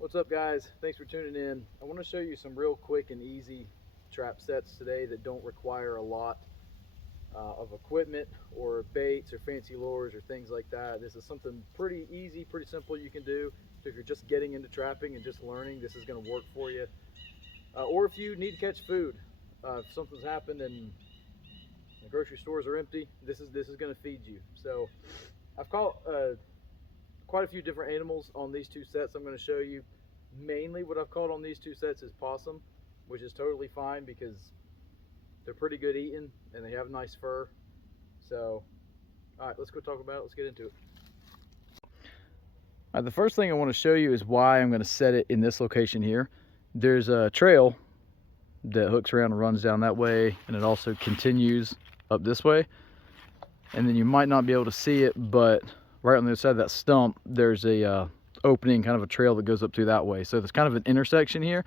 What's up, guys? Thanks for tuning in. I want to show you some real quick and easy trap sets today that don't require a lot of equipment or baits or fancy lures or things like that. This is something pretty easy, pretty simple you can do. So if you're just getting into trapping and just learning, this is going to work for you. Or if you need to catch food, if something's happened and the grocery stores are empty, this is going to feed you. So I've caught quite a few different animals on these two sets I'm going to show you. Mainly what I've caught on these two sets is possum, which is totally fine because they're pretty good eating and they have nice fur. So, all right, let's go talk about it. Let's get into it. All right, the first thing I want to show you is why I'm going to set it in this location here. There's a trail that hooks around and runs down that way, and it also continues up this way. And then you might not be able to see it, but right on the other side of that stump, there's a opening, kind of a trail that goes up through that way. So there's kind of an intersection here,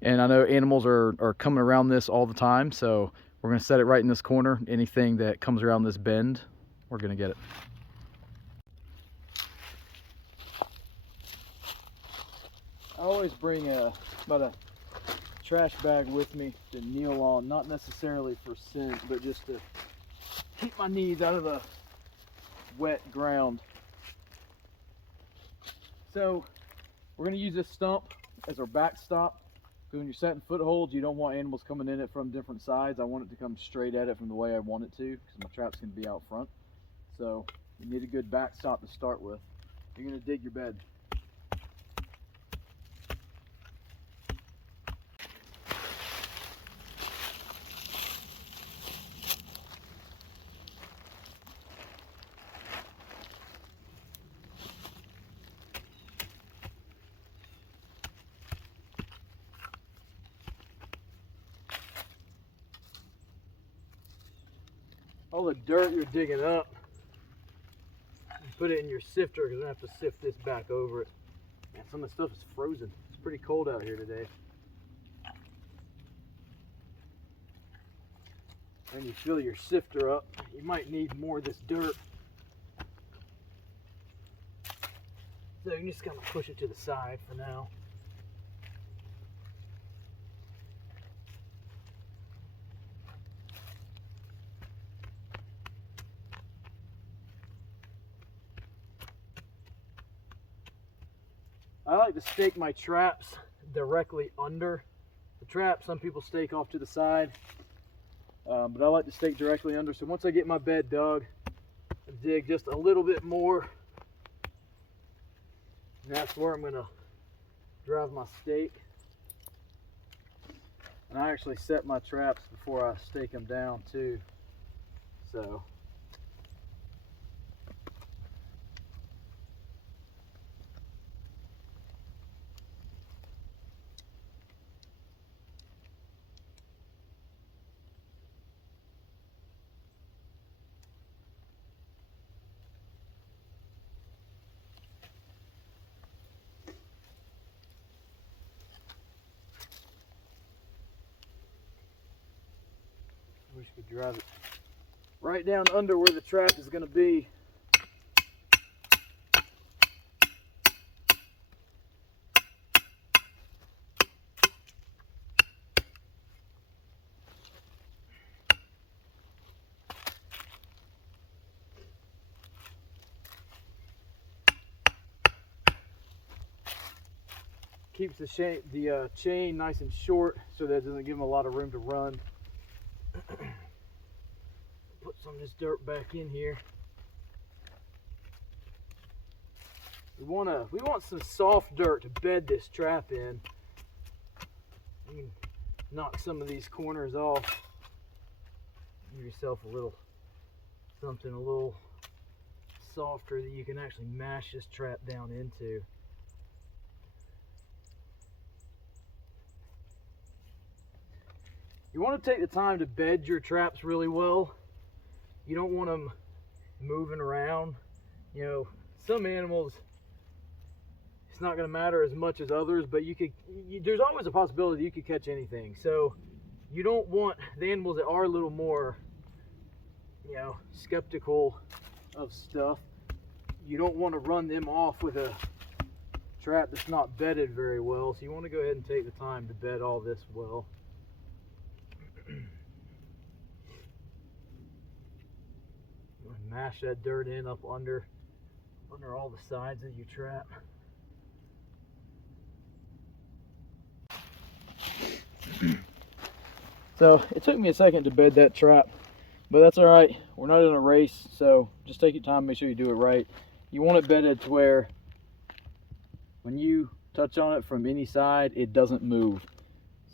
and I know animals are coming around this all the time, so we're going to set it right in this corner. Anything that comes around this bend, we're going to get it. I always bring about a trash bag with me to kneel on, not necessarily for scent, but just to keep my knees out of the wet ground. So we're going to use this stump as our backstop. So when you're setting footholds, you don't want animals coming in it from different sides. I want it to come straight at it from the way I want it to, because my trap's going to be out front. So you need a good backstop to start with. You're going to dig your bed. All the dirt you're digging up, put it in your sifter because I have to sift this back over it. Man, some of the stuff is frozen. It's pretty cold out here today. And you fill your sifter up, you might need more of this dirt. So you can just kind of push it to the side for now. I like to stake my traps directly under the trap. Some people stake off to the side, but I like to stake directly under. So once I get my bed dug, I dig just a little bit more, and that's where I'm going to drive my stake. And I actually set my traps before I stake them down too. So we should drive it right down under where the trap is going to be. Keeps the chain nice and short so that it doesn't give them a lot of room to run. Put some of this dirt back in here. We want some soft dirt to bed this trap in. You can knock some of these corners off. Give yourself a little something a little softer that you can actually mash this trap down into. You want to take the time to bed your traps really well. You don't want them moving around. You know, some animals, it's not going to matter as much as others, but there's always a possibility you could catch anything. So you don't want the animals that are a little more, you know, skeptical of stuff. You don't want to run them off with a trap that's not bedded very well, so you want to go ahead and take the time to bed all this well. Mash that dirt in up under all the sides of your trap. So it took me a second to bed that trap, but that's all right. We're not in a race, so just take your time, make sure you do it right. You want it bedded to where when you touch on it from any side, it doesn't move.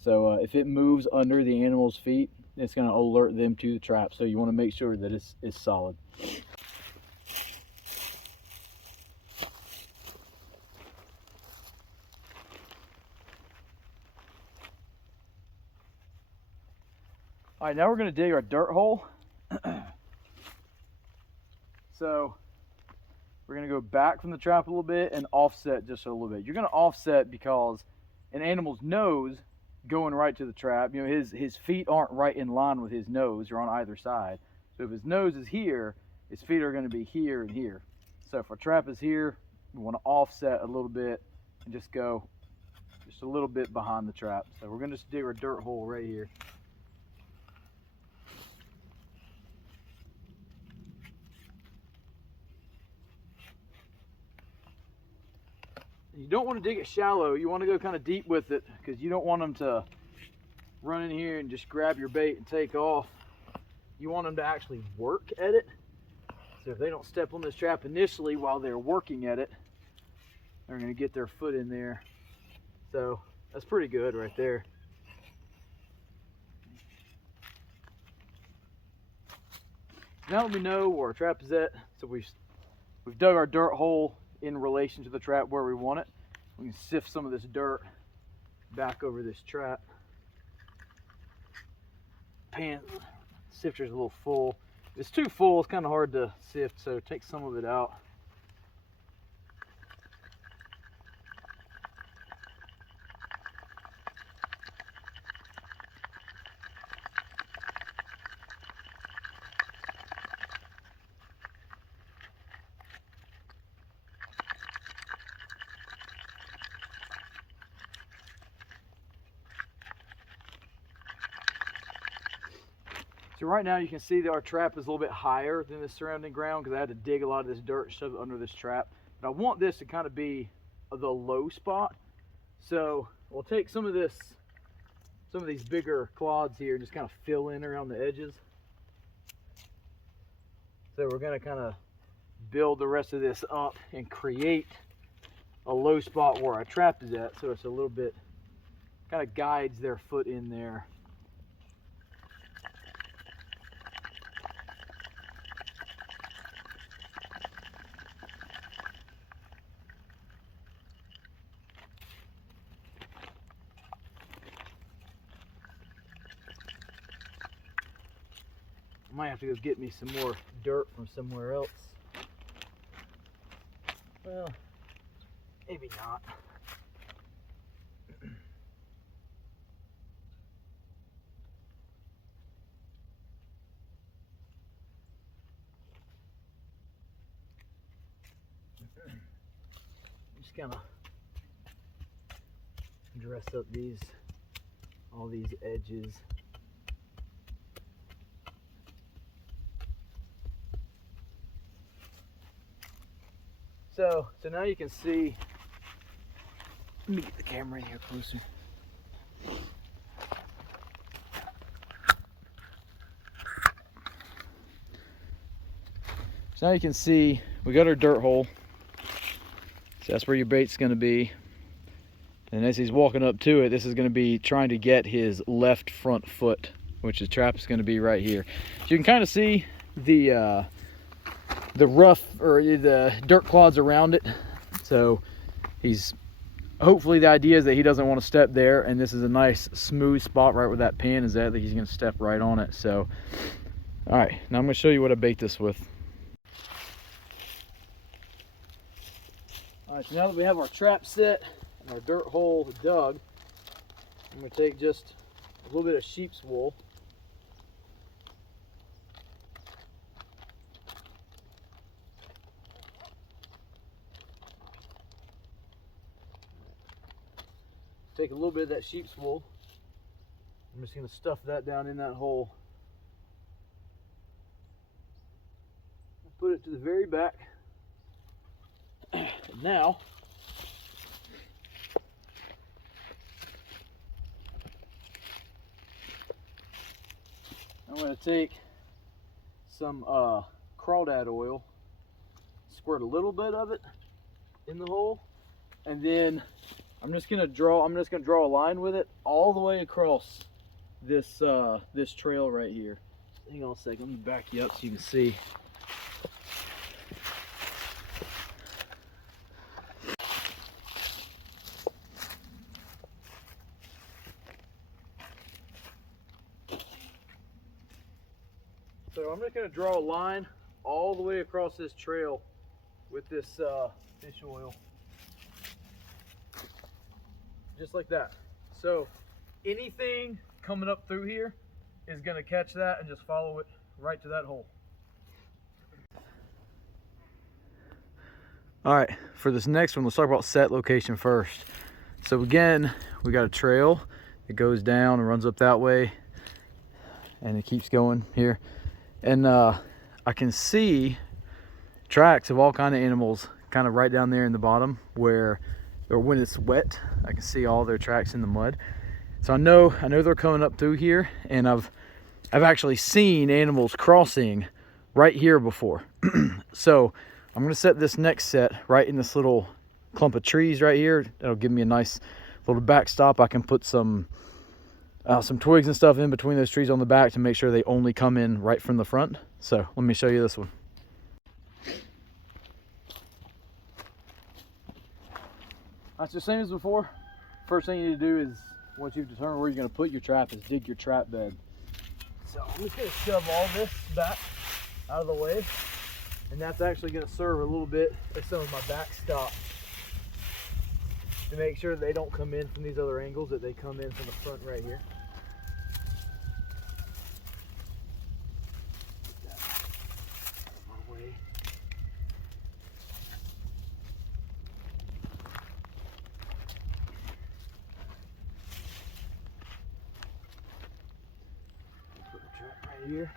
So if it moves under the animal's feet, it's going to alert them to the trap. So you want to make sure that it's solid. All right, now we're going to dig our dirt hole. So we're going to go back from the trap a little bit and offset just a little bit. You're going to offset because an animal's nose going right to the trap, you know, his feet aren't right in line with his nose or on either side. So if his nose is here, his feet are going to be here and here. So if our trap is here, we want to offset a little bit and just go just a little bit behind the trap. So we're going to just dig our dirt hole right here. You don't want to dig it shallow. You want to go kind of deep with it because you don't want them to run in here and just grab your bait and take off. You want them to actually work at it. So if they don't step on this trap initially while they're working at it, they're going to get their foot in there. So that's pretty good right there. Now that we know where our trap is at, so we've dug our dirt hole in relation to the trap where we want it. We can sift some of this dirt back over this trap. Pan sifter's a little full. If it's too full, it's kind of hard to sift, so take some of it out. So right now you can see that our trap is a little bit higher than the surrounding ground because I had to dig a lot of this dirt and shove it under this trap. But I want this to kind of be the low spot. So we'll take some of these bigger clods here and just kind of fill in around the edges. So we're going to kind of build the rest of this up and create a low spot where our trap is at. So it's a little bit, kind of guides their foot in there. Might have to go get me some more dirt from somewhere else. Well, maybe not. Just kind of dress up all these edges. So now you can see, let me get the camera in here closer. So now you can see we got our dirt hole. So that's where your bait's going to be. And as he's walking up to it, this is going to be trying to get his left front foot, which the trap is going to be right here. So you can kind of see the rough or the dirt clods around it. So hopefully the idea is that he doesn't want to step there, and this is a nice smooth spot right where that pan is at that he's going to step right on it. So all right, now I'm going to show you what I bait this with. All right, so now that we have our trap set and our dirt hole dug, I'm going to take just a little bit of sheep's wool. take a little bit of that sheep's wool. I'm just going to stuff that down in that hole. Put it to the very back. And now, I'm going to take some crawdad oil, squirt a little bit of it in the hole, and then I'm just going to draw a line with it all the way across this this trail right here. Hang on a second, let me back you up so you can see. So I'm just going to draw a line all the way across this trail with this fish oil. Just like that. So anything coming up through here is going to catch that and just follow it right to that hole. All right, for this next one, let's talk about set location first. So again, we got a trail. It goes down and runs up that way, and it keeps going here. And I can see tracks of all kind of animals kind of right down there in the bottom where, or when it's wet, I can see all their tracks in the mud. So I know they're coming up through here, and I've actually seen animals crossing right here before. So I'm gonna set this next set right in this little clump of trees right here. That'll give me a nice little backstop. I can put some twigs and stuff in between those trees on the back to make sure they only come in right from the front. So let me show you this one. That's the same as before. First thing you need to do is, once you've determined where you're going to put your trap, is dig your trap bed. So I'm just going to shove all this back out of the way, and that's actually going to serve a little bit as some of my backstop to make sure they don't come in from these other angles, that they come in from the front right here. Put the trap right here.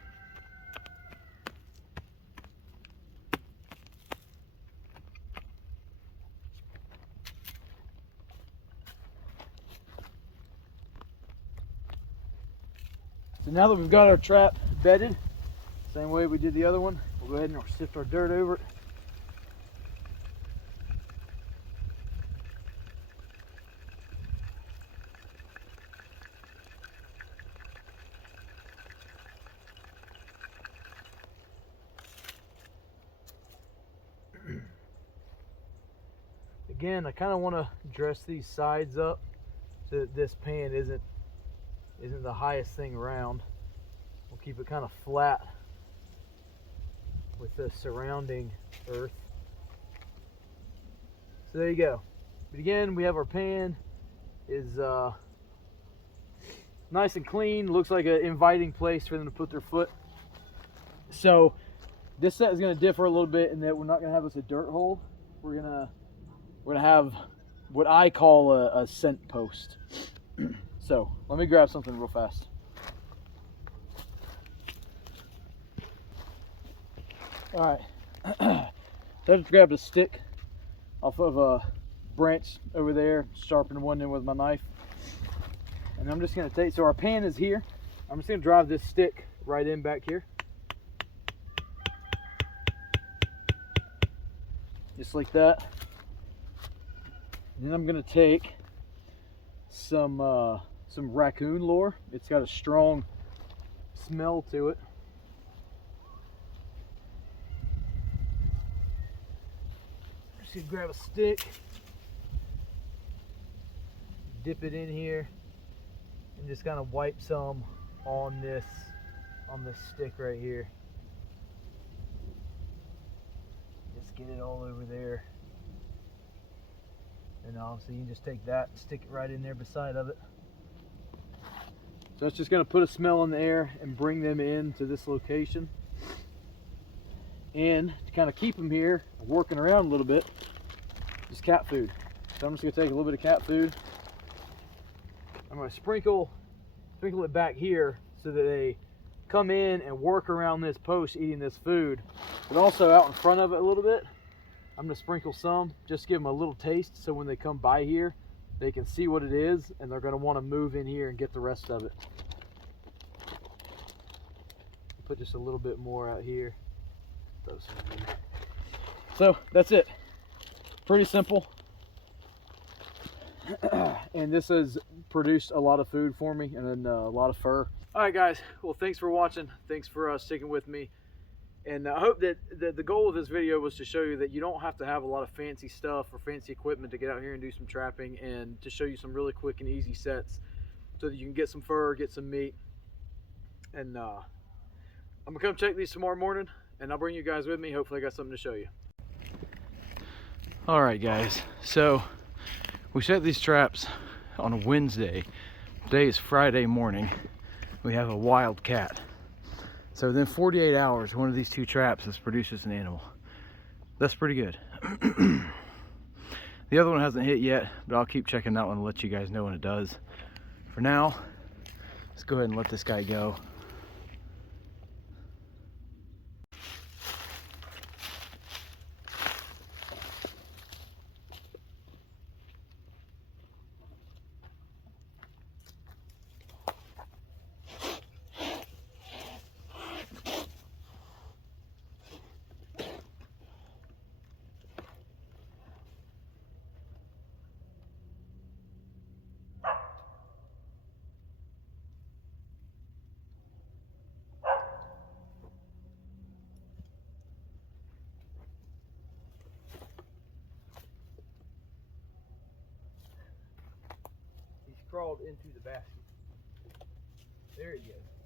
So now that we've got our trap bedded, same way we did the other one, we'll go ahead and sift our dirt over it. Again, I kind of want to dress these sides up so that this pan isn't the highest thing around. We'll keep it kind of flat with the surrounding earth. So there you go. But again, we have our pan is nice and clean. Looks like an inviting place for them to put their foot. So this set is going to differ a little bit in that we're not going to have this a dirt hole. We're gonna have what I call a scent post. So let me grab something real fast. All right, so I just grabbed a stick off of a branch over there, sharpened one in with my knife, and I'm just gonna take, so our pan is here, I'm just gonna drive this stick right in back here, just like that. And then I'm gonna take some raccoon lure. It's got a strong smell to it. Just gonna grab a stick, dip it in here, and just kind of wipe some on this stick right here. Just get it all over there. And obviously you can just take that and stick it right in there beside of it. So it's just going to put a smell in the air and bring them into this location. And to kind of keep them here, working around a little bit, just cat food. So I'm just going to take a little bit of cat food, I'm going to sprinkle it back here so that they come in and work around this post eating this food. But also out in front of it a little bit, I'm going to sprinkle some, just give them a little taste so when they come by here, they can see what it is and they're going to want to move in here and get the rest of it. Put just a little bit more out here. So that's it. Pretty simple. And this has produced a lot of food for me and then a lot of fur. All right, guys. Well, thanks for watching. Thanks for sticking with me. And I hope that the goal of this video was to show you that you don't have to have a lot of fancy stuff or fancy equipment to get out here and do some trapping, and to show you some really quick and easy sets so that you can get some fur, get some meat. And I'm gonna come check these tomorrow morning and I'll bring you guys with me. Hopefully I got something to show you. All right, guys. So we set these traps on a Wednesday. Today is Friday morning. We have a wild cat. So within 48 hours, one of these two traps has produced an animal. That's pretty good. The other one hasn't hit yet, but I'll keep checking that one and let you guys know when it does. For now, let's go ahead and let this guy go. Crawled into the basket. There he goes.